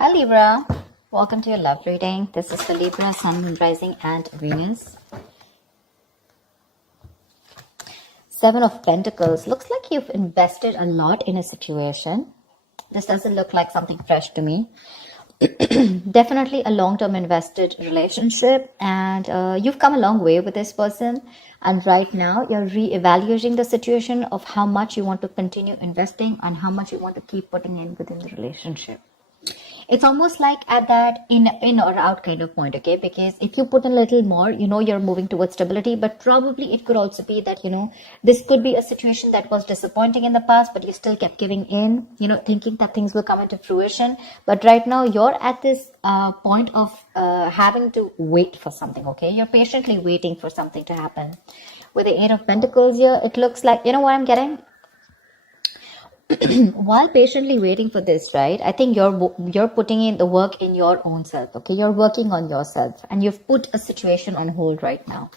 Hi Libra, welcome to your love reading. This is the Libra Sun, Moon, Rising and Venus. Seven of Pentacles. Looks like you've invested a lot in a situation. This doesn't look like something fresh to me. Definitely a long-term invested relationship, and you've come a long way with this person, and right now you're re-evaluating the situation of how much you want to continue investing and how much you want to keep putting in within the relationship. It's almost like at that in or out kind of point, okay? Because if you put in a little more, you're moving towards stability, but probably it could also be that, this could be a situation that was disappointing in the past, but you still kept giving in, thinking that things will come into fruition. But right now you're at this point of having to wait for something, okay? You're patiently waiting for something to happen. With the Eight of Pentacles here, it looks like, what I'm getting? While patiently waiting for this, right, I think you're putting in the work in your own self, okay? You're working on yourself, and you've put a situation on hold right now,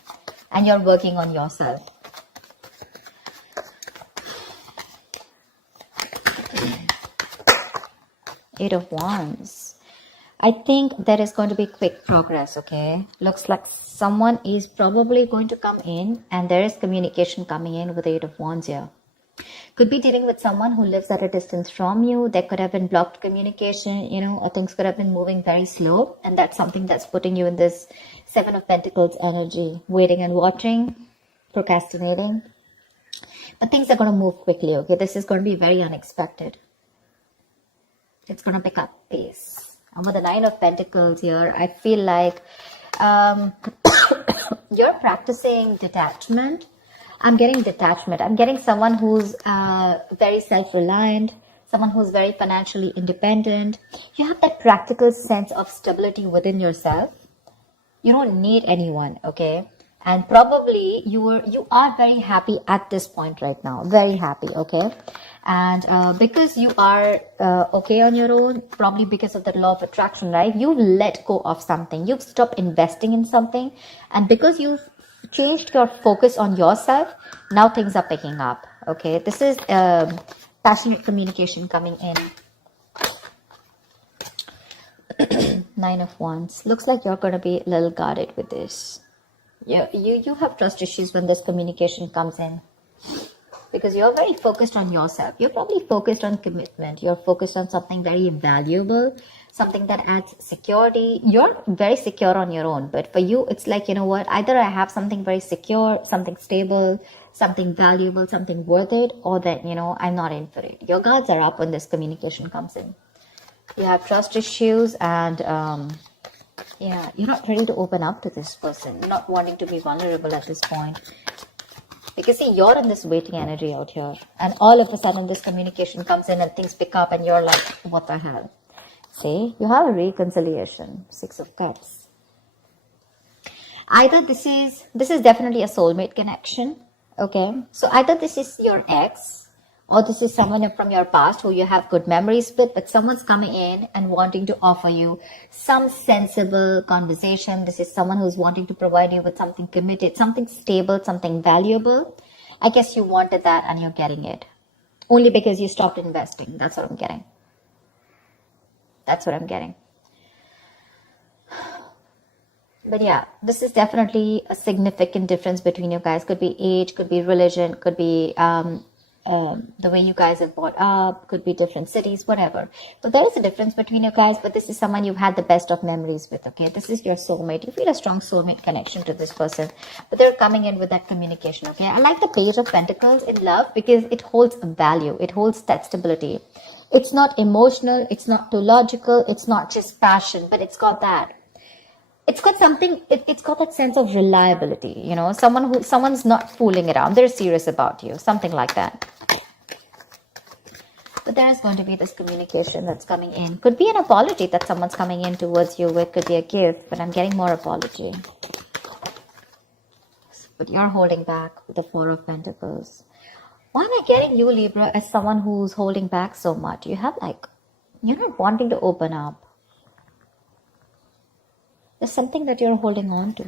and you're working on yourself. Eight of Wands. I think there is going to be quick progress, okay? Looks like someone is probably going to come in, and there is communication coming in with the Eight of Wands here. Could be dealing with someone who lives at a distance from you. There could have been blocked communication, or things could have been moving very slow. And that's something that's putting you in this Seven of Pentacles energy, waiting and watching, procrastinating. But things are going to move quickly, okay? This is going to be very unexpected. It's going to pick up pace. And with the Nine of Pentacles here, I feel like you're practicing detachment. I'm getting detachment. I'm getting someone who's very self-reliant, someone who's very financially independent. You have that practical sense of stability within yourself. You don't need anyone, okay? And probably you are very happy at this point right now. Very happy, okay? And because you are okay on your own, probably because of the law of attraction, right? You've let go of something. You've stopped investing in something. And because you've changed your focus on yourself, now things are picking up, okay? This is passionate communication coming in. Nine of Wands. Looks like you're going to be a little guarded with this. You have trust issues when this communication comes in, because you're very focused on yourself. You're probably focused on commitment. You're focused on something very valuable, something that adds security. You're very secure on your own, but for you, it's like, either I have something very secure, something stable, something valuable, something worth it, or that, I'm not in for it. Your guards are up when this communication comes in. You have trust issues, and you're not ready to open up to this person. You're not wanting to be vulnerable at this point. Because see, you're in this waiting energy out here, and all of a sudden this communication comes in and things pick up and you're like, what the hell? See, you have a reconciliation. Six of Cups. Either this is definitely a soulmate connection, okay? So either this is your ex, or this is someone from your past who you have good memories with, but someone's coming in and wanting to offer you some sensible conversation. This is someone who's wanting to provide you with something committed, something stable, something valuable. I guess you wanted that and you're getting it. Only because you stopped investing. That's what I'm getting. That's what I'm getting. But yeah, this is definitely a significant difference between you guys. Could be age, could be religion, could be the way you guys have brought up, could be different cities, whatever. But there is a difference between you guys, but this is someone you've had the best of memories with, okay? This is your soulmate. You feel a strong soulmate connection to this person, but they're coming in with that communication, okay? I like the Page of Pentacles in love because it holds a value. It holds that stability. It's not emotional. It's not too logical. It's not just passion, but it's got that. It's got something, it's got that sense of reliability, someone's not fooling around. They're serious about you, something like that. But there is going to be this communication that's coming in. Could be an apology that someone's coming in towards you with, could be a gift, but I'm getting more apology. But you're holding back with the Four of Pentacles. Why am I getting you, Libra, as someone who's holding back so much? You have you're not wanting to open up. There's something that you're holding on to.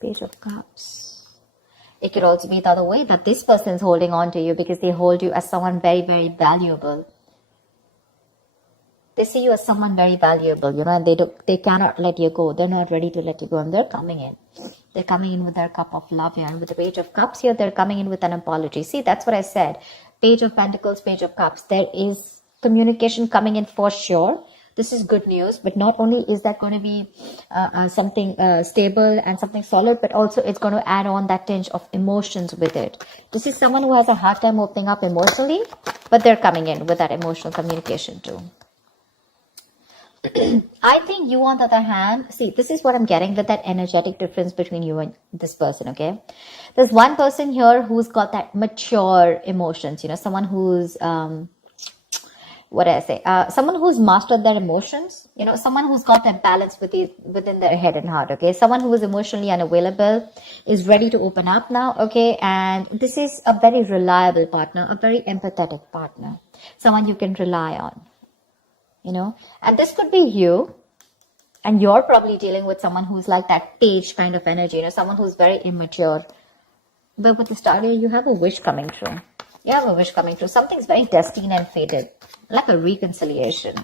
Page of Cups. It could also be the other way, that this person's holding on to you because they hold you as someone very, very valuable. They see you as someone very valuable, and they cannot let you go. They're not ready to let you go, and they're coming in. They're coming in with their cup of love here. And with the Page of Cups here, they're coming in with an apology. See, that's what I said. Page of Pentacles, Page of Cups. There is communication coming in for sure. This is good news, but not only is that going to be something stable and something solid, but also it's going to add on that tinge of emotions with it. This is someone who has a hard time opening up emotionally, but they're coming in with that emotional communication too. I think you, on the other hand, see, this is what I'm getting with that energetic difference between you and this person, okay? There's one person here who's got that mature emotions, someone who's, what do I say? Someone who's mastered their emotions, someone who's got that balance within their head and heart, okay? Someone who is emotionally unavailable is ready to open up now, okay? And this is a very reliable partner, a very empathetic partner, someone you can rely on. And this could be you, and you're probably dealing with someone who's like that page kind of energy, someone who's very immature. But with the star here, you have a wish coming true. You have a wish coming true. Something's very destined and fated, like a reconciliation.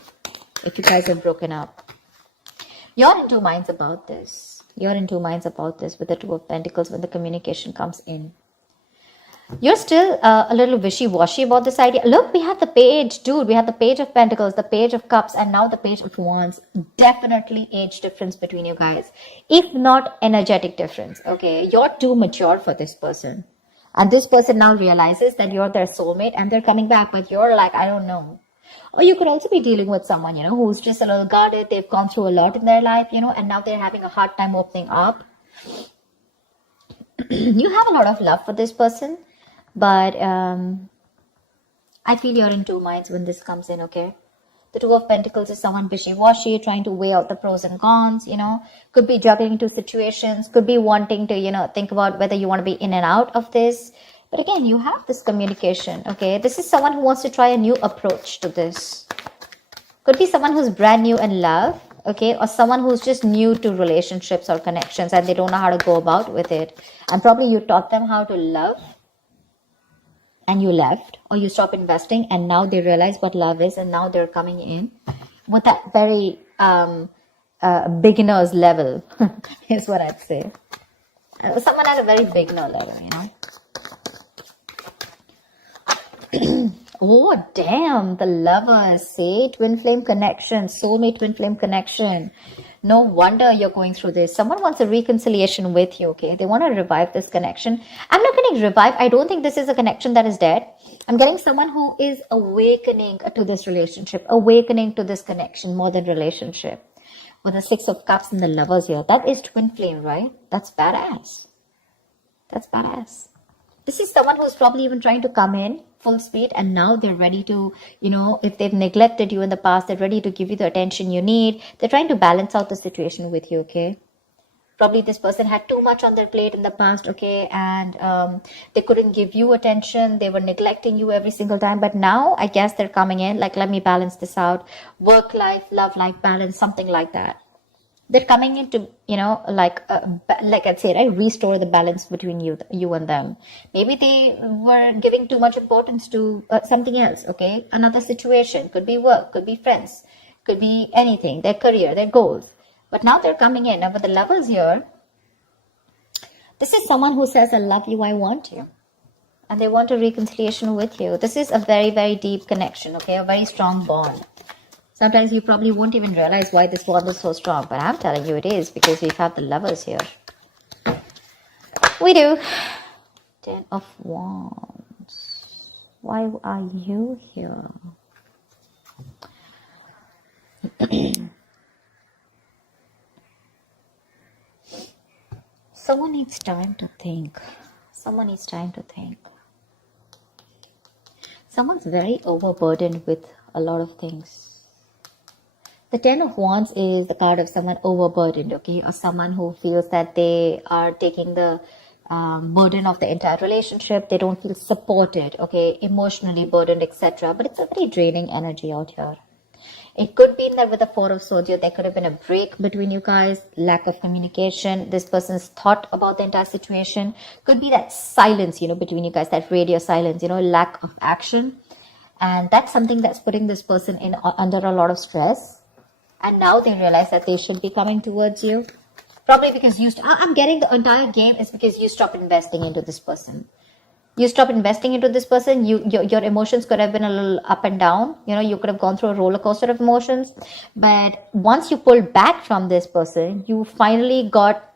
If you guys have broken up, you're in two minds about this. You're in two minds about this with the Two of Pentacles when the communication comes in. You're still a little wishy-washy about this idea. Look, we have the page, dude. We have the Page of Pentacles, the Page of Cups, and now the Page of Wands. Definitely age difference between you guys. If not energetic difference, okay? You're too mature for this person. And this person now realizes that you're their soulmate and they're coming back, but you're like, I don't know. Or you could also be dealing with someone, who's just a little guarded. They've gone through a lot in their life, and now they're having a hard time opening up. You have a lot of love for this person. But I feel you're in two minds when this comes in, okay? The Two of Pentacles is someone wishy-washy, trying to weigh out the pros and cons, Could be juggling two situations, could be wanting to, think about whether you want to be in and out of this. But again, you have this communication, okay? This is someone who wants to try a new approach to this. Could be someone who's brand new in love, okay? Or someone who's just new to relationships or connections and they don't know how to go about with it. And probably you taught them how to love. And you left, or you stopped investing, and now they realize what love is, and now they're coming in with that very beginner's level, is what I'd say. Someone at a very beginner level, Oh, damn, the Lovers, see? Twin flame connection, soulmate twin flame connection. No wonder you're going through this. Someone wants a reconciliation with you, okay? They want to revive this connection. I'm not getting revive. I don't think this is a connection that is dead. I'm getting someone who is awakening to this relationship, awakening to this connection more than relationship. With the Six of Cups and the Lovers here. That is twin flame, right? That's badass. That's badass. This is someone who's probably even trying to come in full speed, and now they're ready to, if they've neglected you in the past, they're ready to give you the attention you need. They're trying to balance out the situation with you, okay? Probably this person had too much on their plate in the past, okay? And they couldn't give you attention. They were neglecting you every single time. But now, I guess they're coming in, like, let me balance this out. Work life, love life balance, something like that. They're coming in to, like I'd say, right, restore the balance between you and them. Maybe they were giving too much importance to something else, okay? Another situation, could be work, could be friends, could be anything, their career, their goals. But now they're coming in. And with the Lovers here, this is someone who says, I love you, I want you. And they want a reconciliation with you. This is a very, very deep connection, okay? A very strong bond. Sometimes you probably won't even realize why this bond is so strong, but I'm telling you it is because we have the Lovers here. We do. 10 of Wands. Why are you here? Someone needs time to think. Someone needs time to think. Someone's very overburdened with a lot of things. The 10 of Wands is the card of someone overburdened, okay? Or someone who feels that they are taking the burden of the entire relationship. They don't feel supported, okay? Emotionally burdened, etc. But it's a very draining energy out here. It could be that with the Four of Swords here, there could have been a break between you guys, lack of communication. This person's thought about the entire situation. Could be that silence, between you guys, that radio silence, lack of action. And that's something that's putting this person in under a lot of stress. And now they realize that they should be coming towards you. Probably because I'm getting the entire game is because you stop investing into this person. You stop investing into this person. Your emotions could have been a little up and down. You could have gone through a roller coaster of emotions. But once you pulled back from this person, you finally got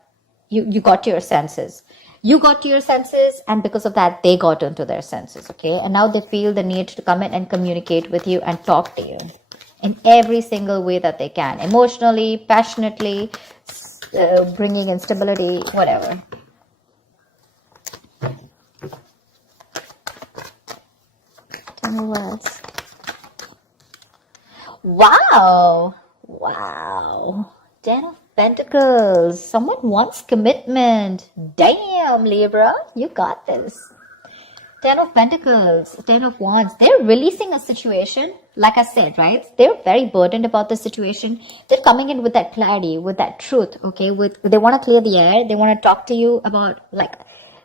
to your senses. You got to your senses, and because of that, they got into their senses, okay? And now they feel the need to come in and communicate with you and talk to you in every single way that they can. Emotionally, passionately, bringing instability, whatever. Tell me words. Wow. Ten of Pentacles. Someone wants commitment. Damn, Libra, you got this. Ten of Pentacles, Ten of Wands. They're releasing a situation. Like I said, right? They're very burdened about the situation. They're coming in with that clarity, with that truth, okay? They want to clear the air. They want to talk to you about,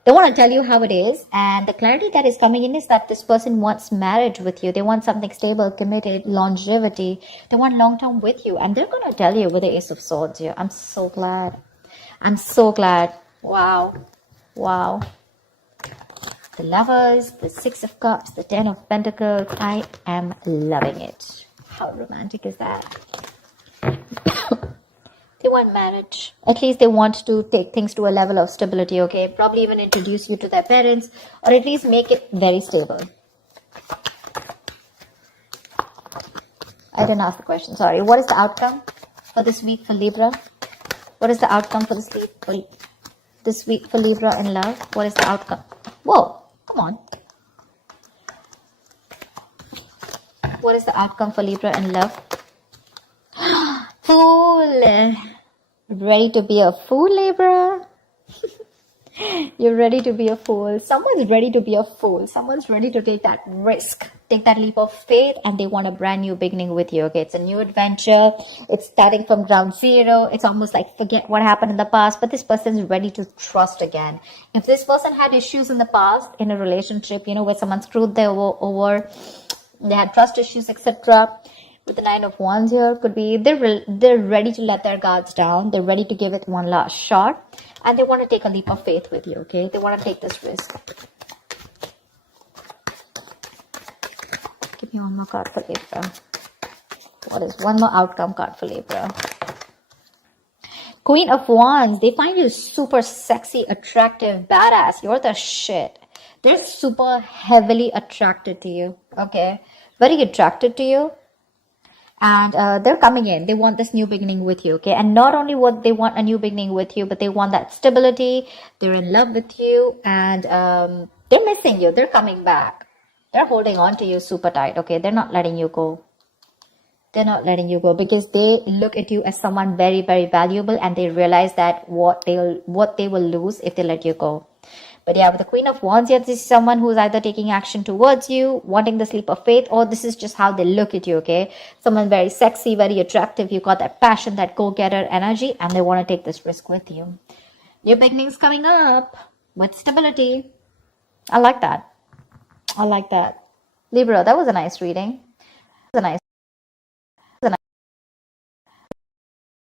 they want to tell you how it is. And the clarity that is coming in is that this person wants marriage with you. They want something stable, committed, longevity. They want long-term with you. And they're going to tell you with the Ace of Swords here. I'm so glad. Wow. The Lovers, the Six of Cups, the Ten of Pentacles. I am loving it. How romantic is that? They want marriage. At least they want to take things to a level of stability, okay? Probably even introduce you to their parents, or at least make it very stable. I didn't ask the question, sorry. What is the outcome for this week for Libra? What is the outcome for this week for Libra in love? What is the outcome? Whoa, come on. What is the outcome for Libra in love? Fool. Ready to be a fool, Libra? You're ready to be a fool. Someone's ready to be a fool. Someone's ready to take that risk, take that leap of faith, and they want a brand new beginning with you. Okay, it's a new adventure. It's starting from ground zero. It's almost like forget what happened in the past, but this person's ready to trust again. If this person had issues in the past in a relationship, where someone screwed them over, they had trust issues, etc. With the Nine of Wands here, could be they're ready to let their guards down. They're ready to give it one last shot, and they want to take a leap of faith with you. Okay, they want to take this risk. Give me one more card for Libra. What is one more outcome card for Libra? Queen of Wands. They find you super sexy, attractive, badass. You're the shit. They're super heavily attracted to you. Okay, very attracted to you. And they're coming in. They want this new beginning with you, okay? And not only what they want a new beginning with you, but they want that stability. They're in love with you, and they're missing you. They're coming back. They're holding on to you super tight, okay? They're not letting you go. They're not letting you go because they look at you as someone very, very valuable, and they realize that what they will lose if they let you go. But yeah, with the Queen of Wands, this is someone who's either taking action towards you, wanting the leap of faith, or this is just how they look at you, okay? Someone very sexy, very attractive. You got that passion, that go-getter energy, and they want to take this risk with you. New beginnings coming up with stability. I like that. Libra, that was a nice reading.